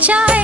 child.